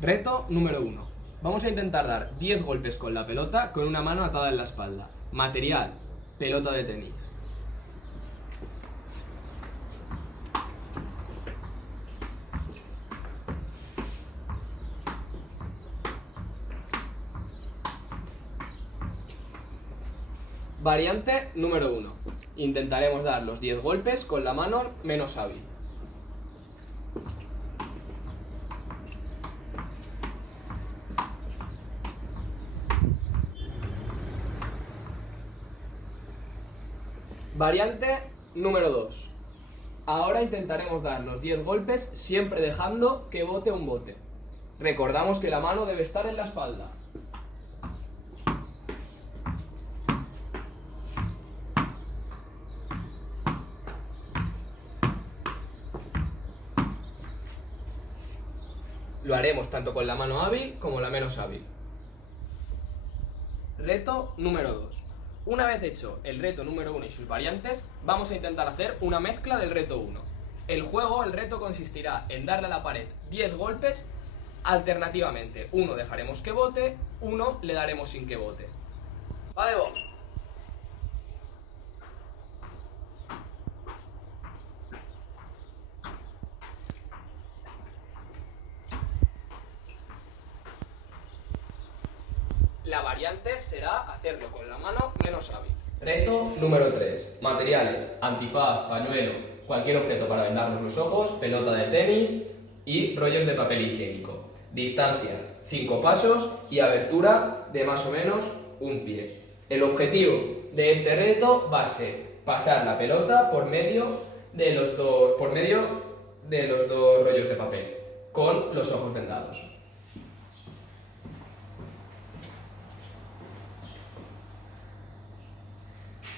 Reto número 1. Vamos a intentar dar 10 golpes con la pelota con una mano atada en la espalda. Material: pelota de tenis. Variante número 1. Intentaremos dar los 10 golpes con la mano menos hábil. Variante número 2. Ahora intentaremos dar los 10 golpes siempre dejando que bote un bote. Recordamos que la mano debe estar en la espalda. Lo haremos tanto con la mano hábil como la menos hábil. Reto número 2. Una vez hecho el reto número 1 y sus variantes, vamos a intentar hacer una mezcla del reto 1. El reto consistirá en darle a la pared 10 golpes alternativamente. Uno dejaremos que bote, uno le daremos sin que bote. ¡Vale, vos! La variante será hacerlo con la mano menos hábil. Reto número 3. Materiales: antifaz, pañuelo, cualquier objeto para vendarnos los ojos, pelota de tenis y rollos de papel higiénico. Distancia: 5 pasos y abertura de más o menos un pie. El objetivo de este reto va a ser pasar la pelota por medio de los dos rollos de papel, con los ojos vendados.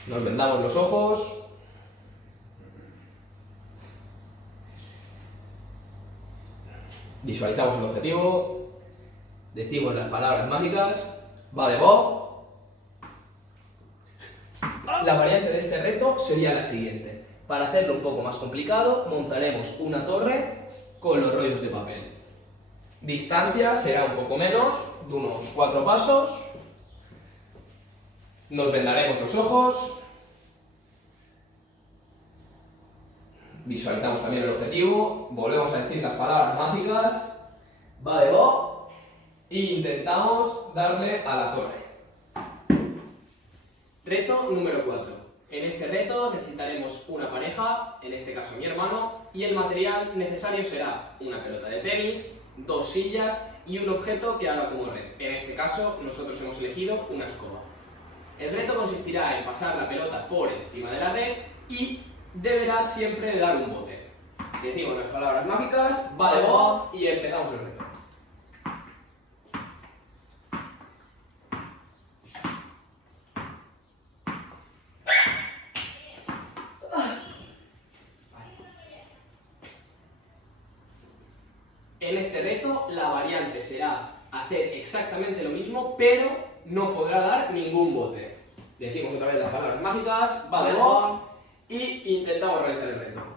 Nos vendamos los ojos. Visualizamos el objetivo. Decimos las palabras mágicas. Va de bo. La variante de este reto sería la siguiente. Para hacerlo un poco más complicado, montaremos una torre con los rollos de papel. Distancia será un poco menos, de unos 4 pasos. Nos vendaremos los ojos. Visualizamos también el objetivo. Volvemos a decir las palabras mágicas. Va de bo. E intentamos darle a la torre. Reto número 4. En este reto necesitaremos una pareja, en este caso mi hermano, y el material necesario será una pelota de tenis, 2 sillas y un objeto que haga como red. En este caso nosotros hemos elegido una escoba. El reto consistirá en pasar la pelota por encima de la red y deberá siempre dar un bote. Decimos las palabras mágicas, va de bo y empezamos el reto. En este reto la variante será hacer exactamente lo mismo, pero no podrá dar ningún bote. Decimos otra vez las palabras mágicas, va de bo y intentamos realizar el reto.